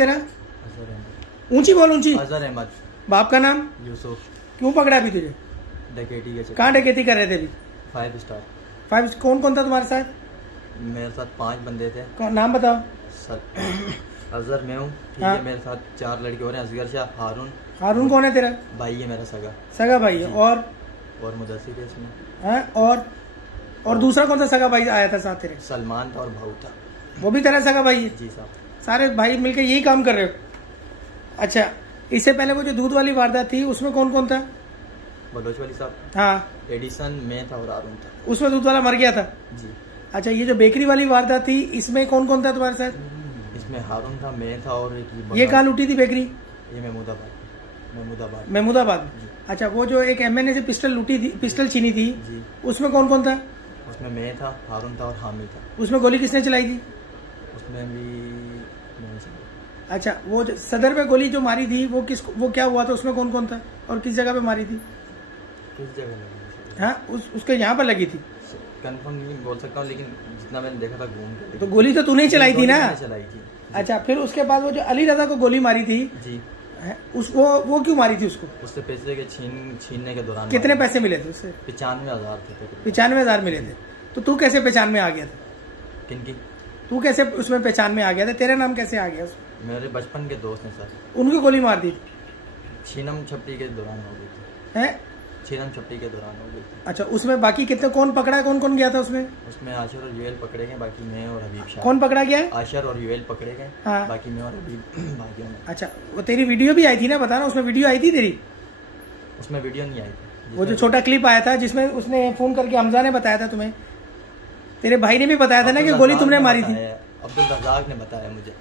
तेरा? ऊंची बोल, ऊंची। अजहर अहमद। बाप का नाम? यूसुफ। क्यों पकड़ा अभी तुझे? डकैती के। कहाँ डकैती कर रहे थे अभी? 5 स्टार। 5? कौन कौन था तुम्हारे साथ? मेरे साथ 5 बंदे थे। नाम बताओ। अजहर मैं हूँ, ठीक है। मेरे साथ 4 लड़के और हैं, असगर शाह, हारून। हारून कौन है तेरा? भाई है मेरा, सगा भाई है। और मुदस्सिर है इसमें। हाँ, और दूसरा कौन सा सगा भाई आया था साथ तेरे? सलमान था और भाऊ था। वो भी तेरा सगा भाई है? जी साहब। सारे भाई मिलकर यही काम कर रहे हो? अच्छा, इससे पहले वो जो दूध वाली वारदात थी उसमें कौन कौन था? बलोच वाली साहब। हाँ। एडिसन, मैं था और हारून था। उसमें दूध वाला मर गया था? जी। अच्छा, ये जो बेकरी वाली वारदात थी इसमें कौन कौन था तुम्हारे साथ? इसमें हारून था, मैं था और ये कहाँ लूटी थी बेकरी? ये महमूदाबाद। महमूदाबाद। अच्छा, वो जो एक एमएनए से पिस्टल लूटी थी, पिस्टल छीनी थी, उसमें कौन कौन था? उसमें मैं था, हारून था और हामिद था। उसमें गोली किसने चलाई थी? उसमें भी मैंने चलाई। अच्छा, वो जो सदर में गोली जो मारी थी वो क्या हुआ था? उसमें कौन कौन था और किस जगह पे मारी थी? किस जगह लगी? हाँ, उसके यहाँ पर लगी थी। कंफर्म नहीं बोल सकता हूँ, लेकिन जितना मैंने देखा था घूम के। तो गोली तो तूने ही चलाई थी ना? चलाई थी। अच्छा, फिर उसके बाद वो जो अली रजा को गोली मारी थी जी, वो क्यों मारी थी उसको? उससे पैसे के छीनने के दौरान। कितने पैसे मिले थे उससे? 95,000 थे। 95,000 मिले थे। तो तू कैसे पहचान में आ गया था? किनकी? तू कैसे उसमें पहचान में आ गया था? तेरा नाम कैसे आ गया उसमें? मेरे बचपन के दोस्त हैं सर। उनको गोली मार दी? छीनम छपटी के दौरान हो गई थी। हैं? छीनम छपटी के दौरान हो गई थी। अच्छा, उसमें बाकी कितने, कौन पकड़ा है, कौन कौन गया था उसमें? उसमें आशिर और यूएल पकड़े गए, बाकी मैं और हबीब शाह। कौन पकड़ा गया है? आशिर और यूएल पकड़े गए। हाँ। बाकी मैं और हबीब भागियों में। अच्छा, वो तेरी वीडियो भी आई थी ना, बताना, उसमें वीडियो आई थी तेरी? उसमें वीडियो नहीं आई थी। वो जो छोटा क्लिप आया था जिसमें उसने फोन करके हमजा ने बताया था तुम्हें, तेरे भाई ने भी बताया था ना कि गोली तुमने मारी थी? अब्दुल रज़ाक ने बताया मुझे।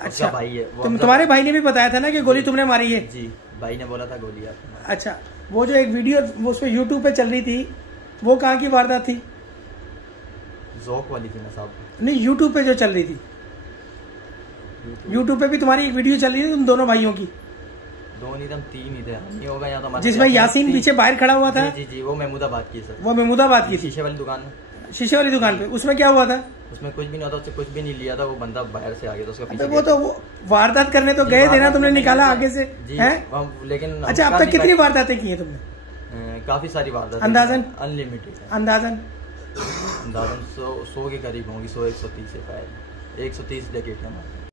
अच्छा, भाई है वो। तुम्हारे भाई ने भी बताया था ना कि गोली तुमने मारी है? जी, भाई ने बोला था गोली आपने। अच्छा, वो जो एक वीडियो वो उसपे यूट्यूब पे चल रही थी, वो कहाँ की वारदात थी? ज़ौक वाली थी ना साहब? नहीं, यूट्यूब पे जो चल रही थी। यूट्यूब पे भी तुम्हारी एक वीडियो चल रही थी, तुम दोनों भाइयों की। 2 नहीं थे, हम 3 ही थे। हम नहीं होगा यहाँ तो हमारा। जिसमें यासीन पीछे बाहर खड़ा हुआ था? जी, वो महमूदाबाद की सर। वो महमूदाबाद की थी? शीशे वाली दुकान में। शीशे वाली दुकान पे। उसमें क्या हुआ था? उसमें कुछ भी नहीं होता, उससे कुछ भी नहीं लिया था। वो बंदा बाहर से आ गया था, उसका पीछे। वो तो वारदात करने तो गए थे ना, तुमने निकाला आगे से? लेकिन अच्छा, अब तक कितनी वारदातें की है तुमने? काफी सारी वारदातें। अंदाजन? अनलिमिटेड। अंदाजन 100 के करीब होंगी। 100-130 से 130 डकैत हमारे।